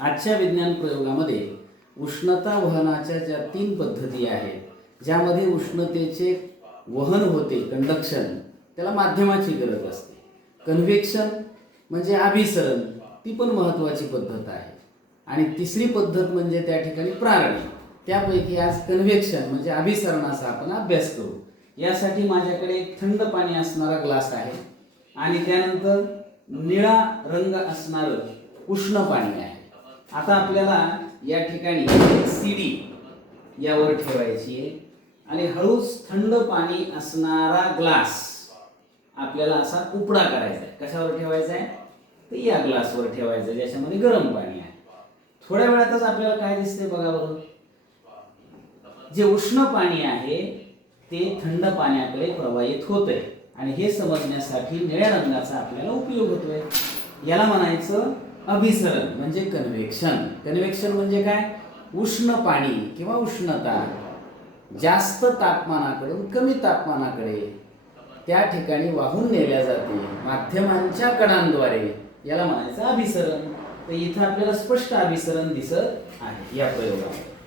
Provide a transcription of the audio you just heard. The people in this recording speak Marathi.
आजच्या विज्ञान प्रयोगामध्ये उष्णता वहनाच्या ज्या तीन पद्धती आहेत ज्यामध्ये उष्णतेचे वहन होते कंडक्शन त्याला माध्यमाची गरज असते. कन्व्हेक्शन म्हणजे अभिसरण ती पण महत्त्वाची पद्धत आहे. आणि तिसरी पद्धत म्हणजे त्या ठिकाणी प्रारणी त्यापैकी आज कन्व्हेक्शन म्हणजे अभिसरणाचा आपण अभ्यास करू. यासाठी माझ्याकडे एक थंड पाणी असणारा ग्लास आहे. आणि त्यानंतर निळा रंग असणारं उष्ण पाणी आहे. आता आपल्याला या ठिकाणी सीडी यावर ठेवायची आहे. आणि हळूच थंड पाणी असणारा ग्लास आपल्याला असा उपडा करायचा आहे. कशावर ठेवायचा आहे? तर या ग्लासवर ठेवायचं आहे, ज्याच्यामध्ये गरम पाणी आहे. थोड्या वेळातच आपल्याला काय दिसते बघा बरोबर जे उष्ण पाणी आहे ते थंड पाण्याकडे प्रवाहित होतंय. आणि हे समजण्यासाठी निळ्या रंगाचा आपल्याला उपयोग होतोय. याला म्हणायचं अभिसरण म्हणजे कन्व्हेक्शन कन्व्हेक्शन म्हणजे काय? उष्ण पाणी किंवा उष्णता. जास्त तापमानाकडून कमी तापमानाकडे. त्या ठिकाणी वाहून नेल्या जाते. माध्यमांच्या कणांद्वारे. याला म्हणायचं अभिसरण. तर इथं आपल्याला स्पष्ट अभिसरण दिसत आहे या प्रयोगामध्ये.